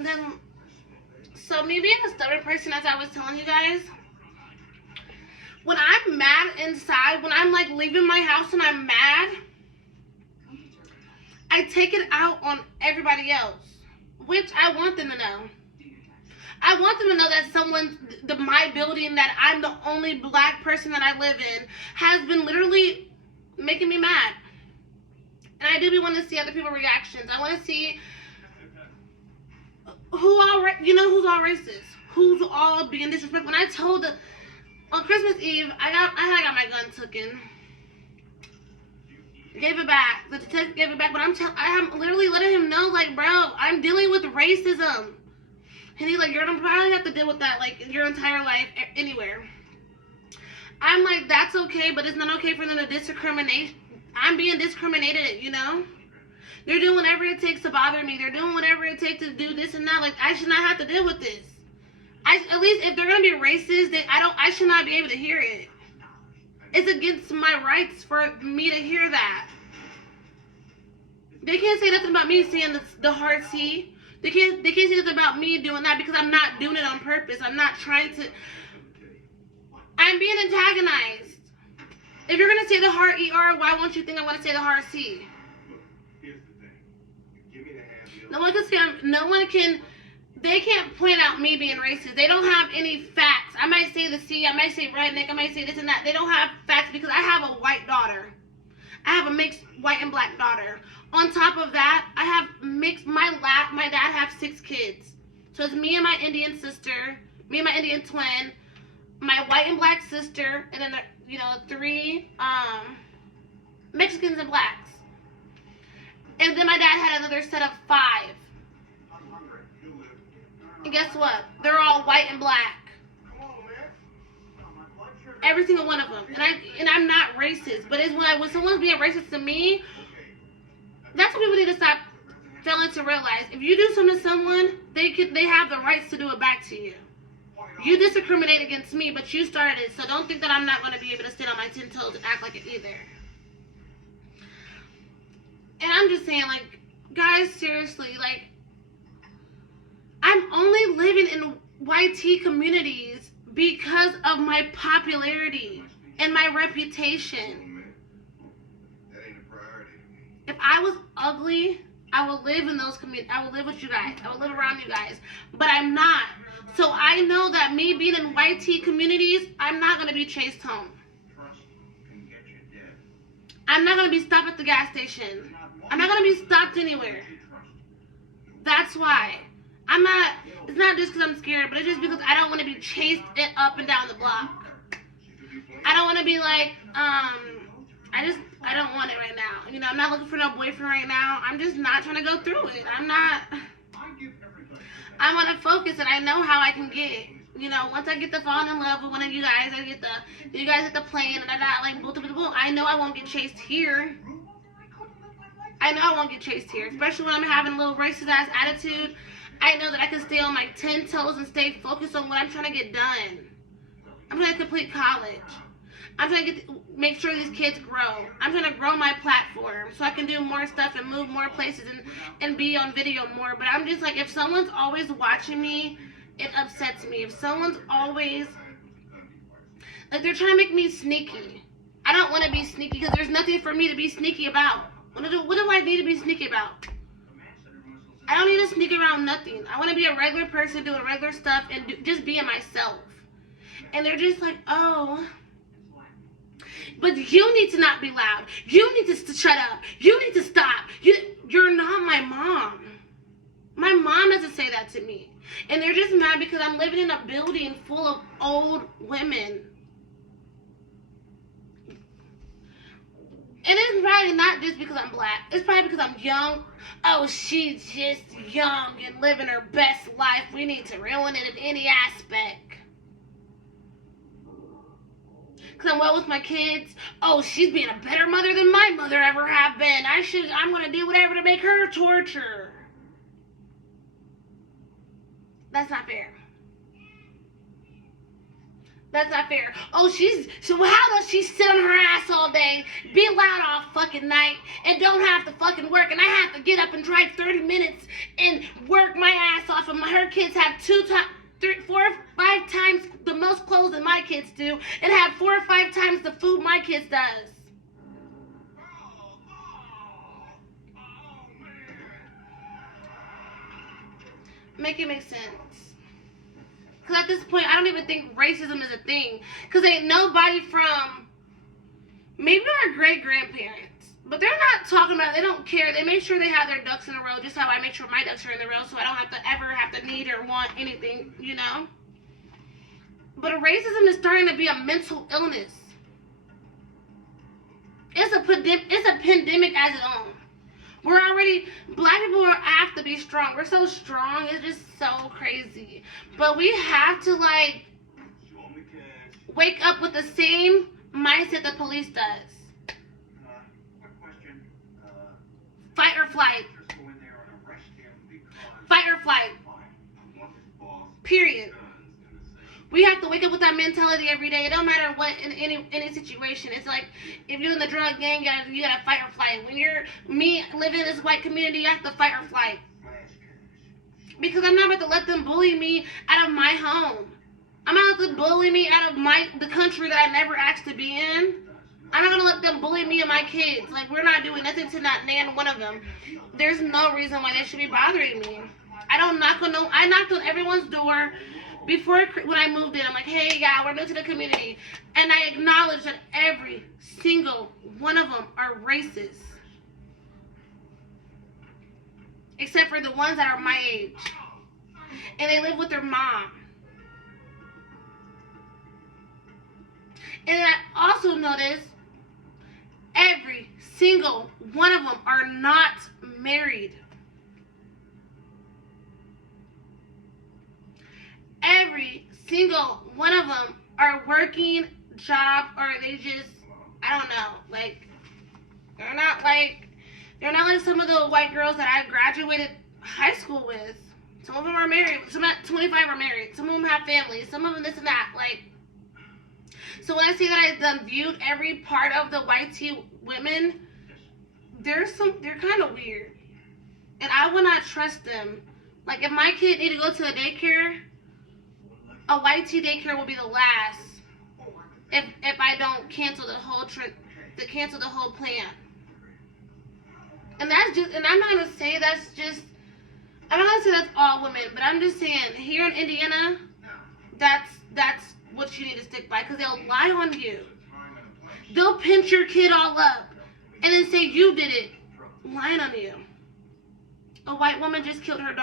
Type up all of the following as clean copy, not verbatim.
And then, so me being a stubborn person, as I was telling you guys, when I'm mad inside, when I'm like leaving my house and I'm mad, I take it out on everybody else, which I want them to know. I want them to know that my building, that I'm the only black person that I live in, has been literally making me mad. And I do want to see other people's reactions. I want to see who's all racist, who's all being disrespectful. When I told on Christmas Eve, I got my gun taken. Gave it back. The detective gave it back, but I'm literally letting him know, like, bro, I'm dealing with racism. And he's like, you're gonna probably have to deal with that, like, your entire life, anywhere. I'm like, that's okay, but it's not okay for them to discriminate. I'm being discriminated, you know? They're doing whatever it takes to bother me. They're doing whatever it takes to do this and that. Like, I should not have to deal with this. At least if they're gonna be racist, I should not be able to hear it. It's against my rights for me to hear that. They can't say nothing about me saying the hard C. They can't say nothing about me doing that, because I'm not doing it on purpose. I'm not trying to. I'm being antagonized. If you're gonna say the hard ER, why won't you think I'm gonna say the hard C? They can't point out me being racist. They don't have any facts. I might say the C, I might say redneck, I might say this and that. They don't have facts, because I have a white daughter. I have a mixed white and black daughter. On top of that, I have mixed, my dad has 6 kids. So it's me and my Indian sister, me and my Indian twin, my white and black sister, and then, 3 Mexicans and blacks. And then my dad had another set of 5. And guess what? They're all white and black. Every single one of them. And I'm not racist. But it's when someone's being racist to me, that's what people need to stop failing to realize. If you do something to someone, they have the rights to do it back to you. You discriminate against me, but you started it. So don't think that I'm not going to be able to stand on my 10 toes and act like it either. And I'm just saying, like, guys, seriously, like, I'm only living in YT communities because of my popularity and my reputation. If I was ugly, I would live in those communities. I would live with you guys. I would live around you guys. But I'm not. So I know that me being in YT communities, I'm not going to be chased home. I'm not going to be stopped at the gas station. I'm not going to be stopped anywhere. That's why. It's not just because I'm scared, but it's just because I don't want to be chased up and down the block. I don't want to be like, I don't want it right now. I'm not looking for no boyfriend right now. I'm just not trying to go through it. I want to focus, and I know how I can get. Once I get to falling in love with one of you guys, you guys get the plane, and I know I won't get chased here. I know I won't get chased here, especially when I'm having a little racist ass attitude. I know that I can stay on my 10 toes and stay focused on what I'm trying to get done. I'm trying to complete college. I'm trying to make sure these kids grow. I'm trying to grow my platform so I can do more stuff and move more places and be on video more. But I'm just like, if someone's always watching me, it upsets me. If someone's always, like, they're trying to make me sneaky. I don't want to be sneaky, because there's nothing for me to be sneaky about. What do I need to be sneaky about? I don't need to sneak around nothing. I want to be a regular person doing regular stuff and just being myself. And they're just like, oh, but you need to not be loud. You need to shut up. You need to stop. You're not my mom. My mom doesn't say that to me. And they're just mad because I'm living in a building full of old women. And it's probably not just because I'm black. It's probably because I'm young. Oh, she's just young and living her best life. We need to ruin it in any aspect. Because I'm well with my kids. Oh, she's being a better mother than my mother ever have been. I'm going to do whatever to make her torture. That's not fair. That's not fair. Oh, so how does she sit on her ass all day, be loud all fucking night, and don't have to fucking work, and I have to get up and drive 30 minutes and work my ass off off of her kids have 2 times, 3, 4, 5 times the most clothes than my kids do, and have 4 or 5 times the food my kids does. Make it make sense. Because at this point, I don't even think racism is a thing. Because ain't nobody from, maybe our great-grandparents, but they're not talking about, they don't care. They make sure they have their ducks in a row, just how I make sure my ducks are in the row, so I don't have to ever have to need or want anything, you know? But racism is starting to be a mental illness. It's a pandemic as its own. We're already, black people have to be strong. We're so strong. It's just so crazy. But we have to, like, wake up with the same mindset the police does. Fight or flight. Fight or flight. Period. We have to wake up with that mentality every day. It don't matter what, in any situation. It's like, if you're in the drug gang, you gotta fight or flight. When you're me living in this white community, you have to fight or flight. Because I'm not about to let them bully me out of my home. I'm not going to bully me out of the country that I never asked to be in. I'm not going to let them bully me and my kids. Like, we're not doing nothing to not nan one of them. There's no reason why they should be bothering me. I knocked on everyone's door before, when I moved in. I'm like, hey, yeah, we're new to the community. And I acknowledge that every single one of them are racist. Except for the ones that are my age. And they live with their mom. And I also noticed every single one of them are not married. Every single one of them are working job, or they just, I don't know, like, they're not like some of the white girls that I graduated high school with. Some of them are married. Some at 25 are married. Some of them have families. Some of them this and that. Like, so when I say that I've done viewed every part of the white tea women, they're kind of weird, and I will not trust them. Like, if my kid need to go to a daycare, a white tea daycare will be the last. If I don't cancel the whole plan. And that's just, and I'm not gonna say that's just, I'm not gonna say that's all women, but I'm just saying, here in Indiana, that's what you need to stick by, because they'll lie on you. They'll pinch your kid all up and then say you did it, lying on you. A white woman just killed her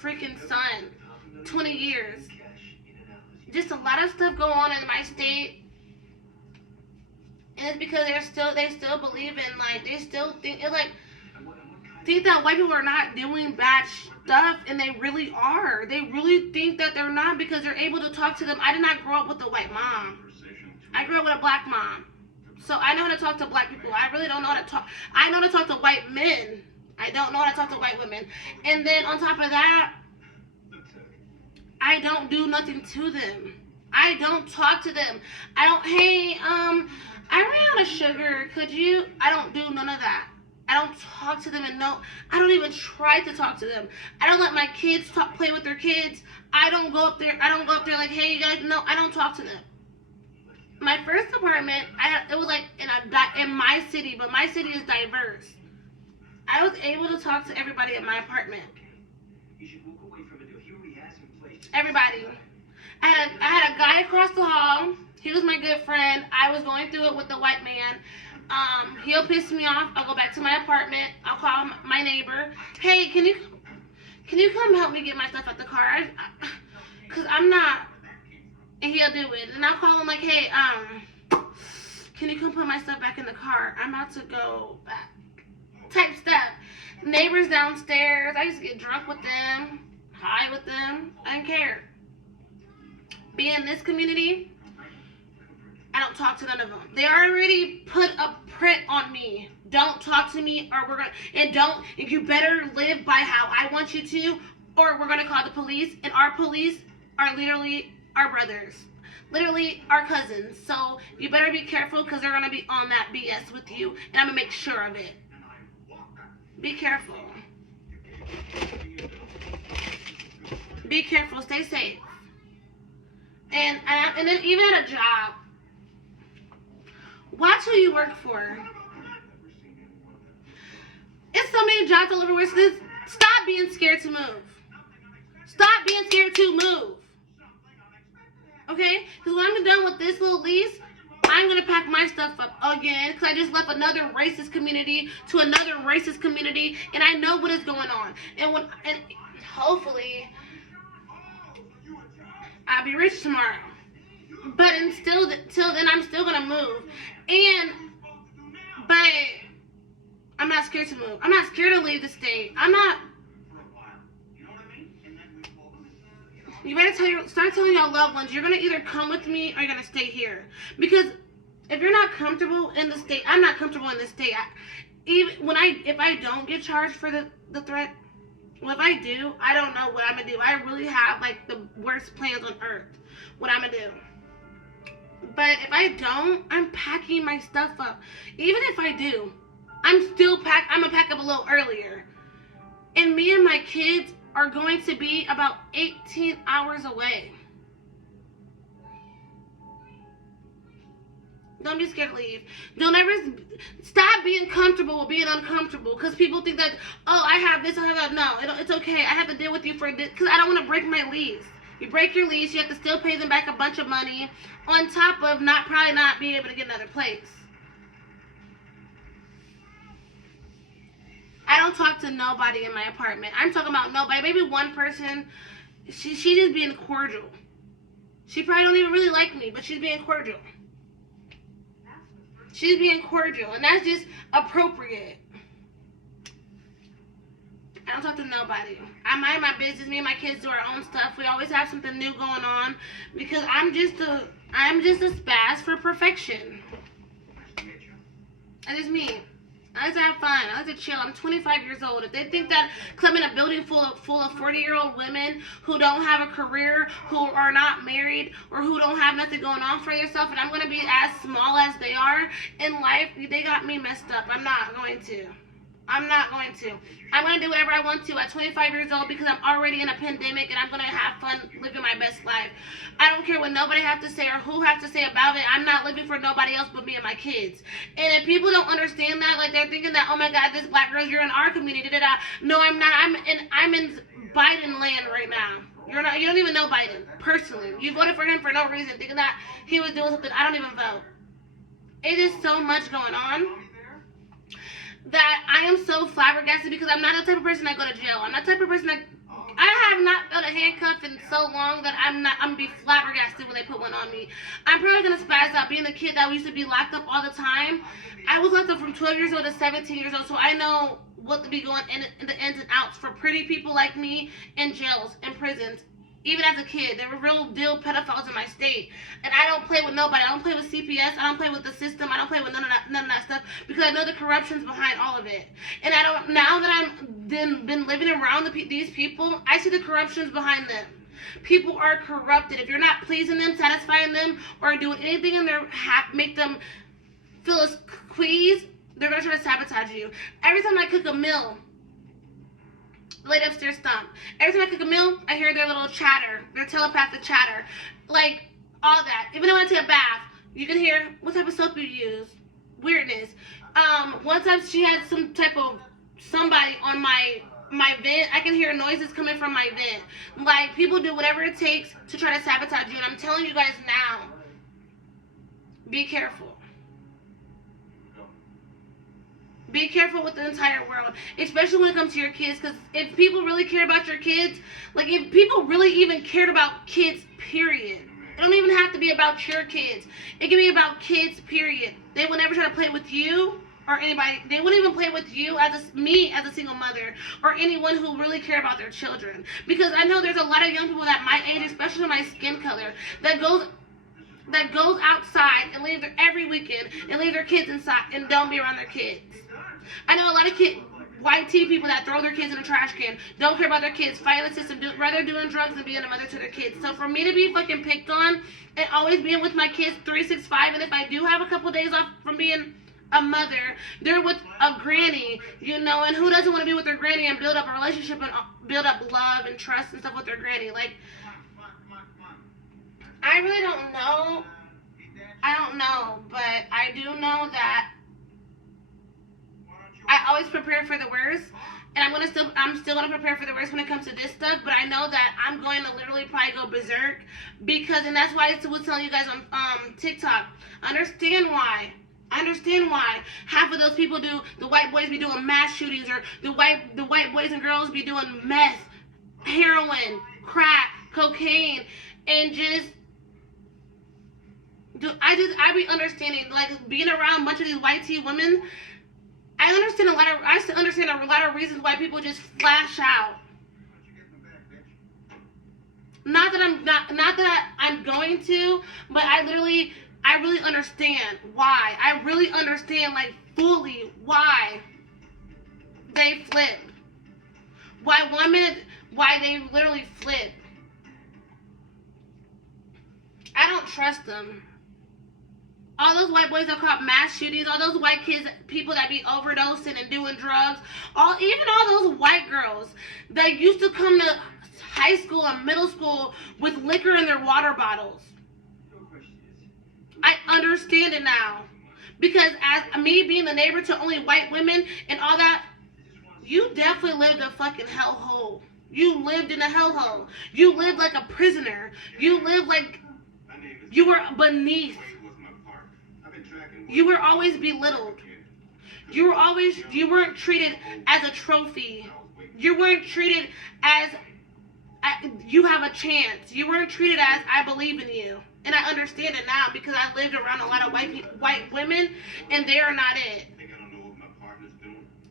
freaking son. 20 years. Just a lot of stuff going on in my state. And it's because they still believe in, like, they still think that white people are not doing bad stuff, and they really are. They really think that they're not, because they're able to talk to them. I did not grow up with a white mom. I grew up with a black mom. So I know how to talk to black people. I really don't know how to talk. I know how to talk to white men. I don't know how to talk to white women. And then on top of that, I don't do nothing to them. I don't talk to them. I don't, hey, I ran out of sugar. Could you? I don't do none of that. I don't talk to them, and no, I don't even try to talk to them. I don't let my kids play with their kids. I don't go up there like, hey, you guys, no, I don't talk to them. My first apartment, it was like in my city, but my city is diverse. I was able to talk to everybody in my apartment. Everybody. I had a guy across the hall. He was my good friend. I was going through it with the white man. He'll piss me off. I'll go back to my apartment. I'll call my neighbor. Hey, can you come help me get my stuff out the car? Cause I'm not. And he'll do it. And I'll call him like, hey, can you come put my stuff back in the car? I'm about to go back. Type stuff. Neighbors downstairs. I used to get drunk with them. High with them. I didn't care. Being in this community, I don't talk to none of them. They already put a print on me. Don't talk to me, or we're gonna, and you better live by how I want you to, or we're gonna call the police. And our police are literally our brothers, literally our cousins. So you better be careful, because they're gonna be on that BS with you, and I'm gonna make sure of it. Be careful. Be careful. Stay safe. And then even at a job, watch who you work for. It's so many jobs all over where stop being scared to move. Stop being scared to move. Okay? Because when I'm done with this little lease, I'm going to pack my stuff up again because I just left another racist community to another racist community, and I know what is going on. And hopefully I'll be rich tomorrow. But until then, I'm still going to move. But I'm not scared to move. I'm not scared to leave the state. I'm not. You better start telling your loved ones, you're going to either come with me or you're going to stay here. Because if you're not comfortable in the state, I'm not comfortable in the state. If I don't get charged for the threat, well, if I do, I don't know what I'm going to do. I really have, like, the worst plans on earth, what I'm going to do. But if I don't, I'm packing my stuff up. Even if I do, I'm going to pack up a little earlier. And me and my kids are going to be about 18 hours away. Don't be scared to leave. Don't ever stop being comfortable with being uncomfortable. Because people think that, oh, I have this, I have that. No, it's okay. I have to deal with you for this. Because I don't want to break my lease. You break your lease, you have to still pay them back a bunch of money. On top of probably not being able to get another place. I don't talk to nobody in my apartment. I'm talking about nobody. Maybe one person, she's just being cordial. She probably don't even really like me, but she's being cordial. She's being cordial, and that's just appropriate. I don't talk to nobody. I mind my business. Me and my kids do our own stuff. We always have something new going on because I'm just a spaz for perfection. That's just me. I like to have fun. I like to chill. I'm 25 years old. If they think that, because I'm in a building full of 40-year-old women who don't have a career, who are not married, or who don't have nothing going on for themselves, and I'm going to be as small as they are in life, they got me messed up. I'm not going to. I'm going to do whatever I want to at 25 years old because I'm already in a pandemic and I'm going to have fun living my best life. I don't care what nobody has to say or who has to say about it. I'm not living for nobody else but me and my kids. And if people don't understand that, like they're thinking that, oh my God, this black girl, you're in our community. No, I'm not. I'm in Biden land right now. You're not. You don't even know Biden personally. You voted for him for no reason, thinking that he was doing something. I don't even vote. It is so much going on that I am so flabbergasted because I'm not the type of person that go to jail. I'm not the type of person that I have not felt a handcuff in so long that I'm gonna be flabbergasted when they put one on me. I'm probably gonna spaz out. Being the kid that used to be locked up all the time, I was locked up from 12 years old to 17 years old, so I know what to be going in the ins and outs for pretty people like me in jails and prisons. Even as a kid, there were real deal pedophiles in my state. And I don't play with nobody. I don't play with CPS. I don't play with the system. I don't play with none of that stuff because I know the corruption's behind all of it. And now that I've been living around these people, I see the corruption's behind them. People are corrupted. If you're not pleasing them, satisfying them, or doing anything in their make them feel as squeezed, they're going to try to sabotage you. Every time I cook a meal, laid upstairs stomp. Every time I cook a meal, I hear their little chatter, their telepathic chatter, like all that. Even when I take a bath, you can hear what type of soap you use. Weirdness. One time she had some type of somebody on my vent. I can hear noises coming from my vent. Like people do whatever it takes to try to sabotage you, and I'm telling you guys now, be careful. Be careful with the entire world, especially when it comes to your kids, because if people really care about your kids, like if people really even cared about kids, period. It don't even have to be about your kids. It can be about kids, period. They would never try to play with you or anybody. They wouldn't even play with you me as a single mother or anyone who really care about their children. Because I know there's a lot of young people at my age, especially my skin color, that goes outside and leave every weekend and leave their kids inside and don't be around their kids. I know a lot of white tea people that throw their kids in a trash can, don't care about their kids, fight the system, rather doing drugs than being a mother to their kids. So for me to be fucking picked on and always being with my kids 365, and if I do have a couple days off from being a mother, they're with a granny, and who doesn't want to be with their granny and build up a relationship and build up love and trust and stuff with their granny. Like, I really don't know. I don't know, but I do know that I always prepare for the worst, and I'm still gonna prepare for the worst when it comes to this stuff. But I know that I'm going to literally probably go berserk because, and that's why I was telling you guys on TikTok. Understand why half of those people do, the white boys be doing mass shootings, or the white boys and girls be doing meth, heroin, crack, cocaine, and I be understanding, like, being around a bunch of these white tea women. I understand a lot of reasons why people just flash out. Not that I'm going to, but I really understand why. I really understand, like, fully why they flip. Why they literally flip. I don't trust them. All those white boys that caught mass shootings, all those white kids, people that be overdosing and doing drugs, even all those white girls that used to come to high school and middle school with liquor in their water bottles. I understand it now. Because as me being the neighbor to only white women and all that, you definitely lived a fucking hellhole. You lived in a hellhole. You lived like a prisoner. You lived like you were beneath. You were always belittled. You weren't treated as a trophy. You weren't treated as you have a chance. You weren't treated as I believe in you. And I understand it now because I lived around a lot of white women, and they are not it.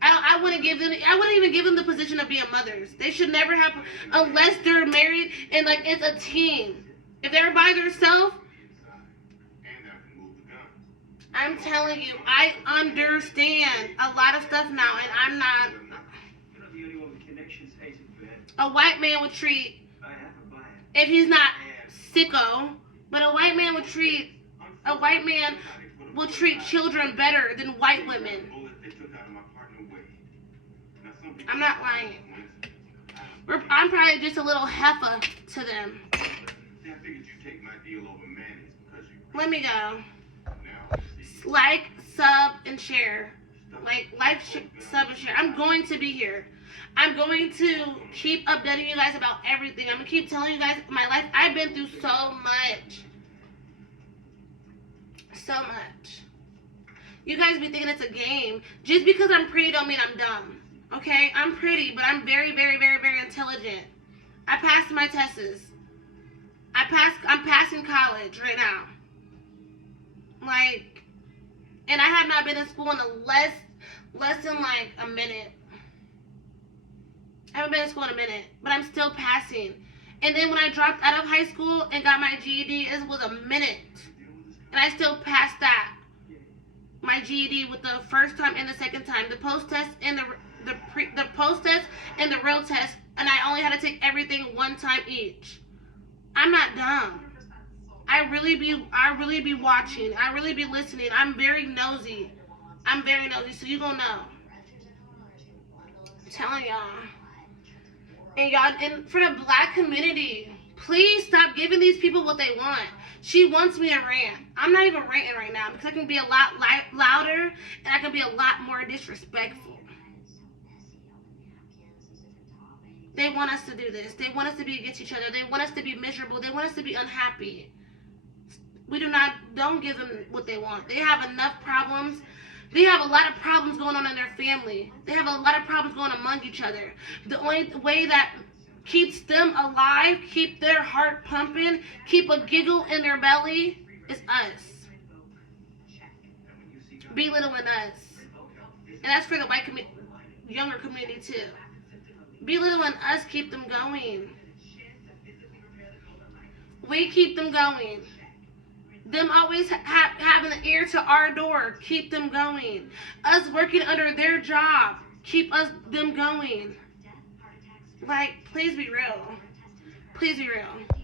I wouldn't even give them the position of being mothers. They should never have, unless they're married and, like, it's a team. If they're by themselves, I'm telling you, I understand a lot of stuff now, and I'm not. A white man would treat, if he's not sicko, but a white man will treat children better than white women. I'm not lying. I'm probably just a little heifer to them. Let me go. Like, sub, and share. Sub, and share. I'm going to be here. I'm going to keep updating you guys about everything. I'm going to keep telling you guys my life. I've been through so much. So much. You guys be thinking it's a game. Just because I'm pretty don't mean I'm dumb. Okay? I'm pretty, but I'm very, very, very, very intelligent. I passed my tests. I'm passing college right now. Like, and I have not been in school in less than like a minute. I haven't been in school in a minute, but I'm still passing. And then when I dropped out of high school and got my GED, it was a minute. And I still passed that. My GED with the first time and the second time. The post-test and the post-test and the real test. And I only had to take everything one time each. I'm not dumb. I really be watching. I really be listening. I'm very nosy. So you gonna know. I'm telling y'all. And for the black community, please stop giving these people what they want. She wants me to rant. I'm not even ranting right now because I can be a lot louder and I can be a lot more disrespectful. They want us to do this. They want us to be against each other. They want us to be miserable. They want us to be unhappy. Don't give them what they want. They have enough problems. They have a lot of problems going on in their family. They have a lot of problems going among each other. The only way that keeps them alive, keep their heart pumping, keep a giggle in their belly is us. Belittling us. And that's for the white younger community too. Belittling us keep them going. We keep them going. Them always having an ear to our door, keep them going. Us working under their job, keep them going. Like, please be real. Please be real.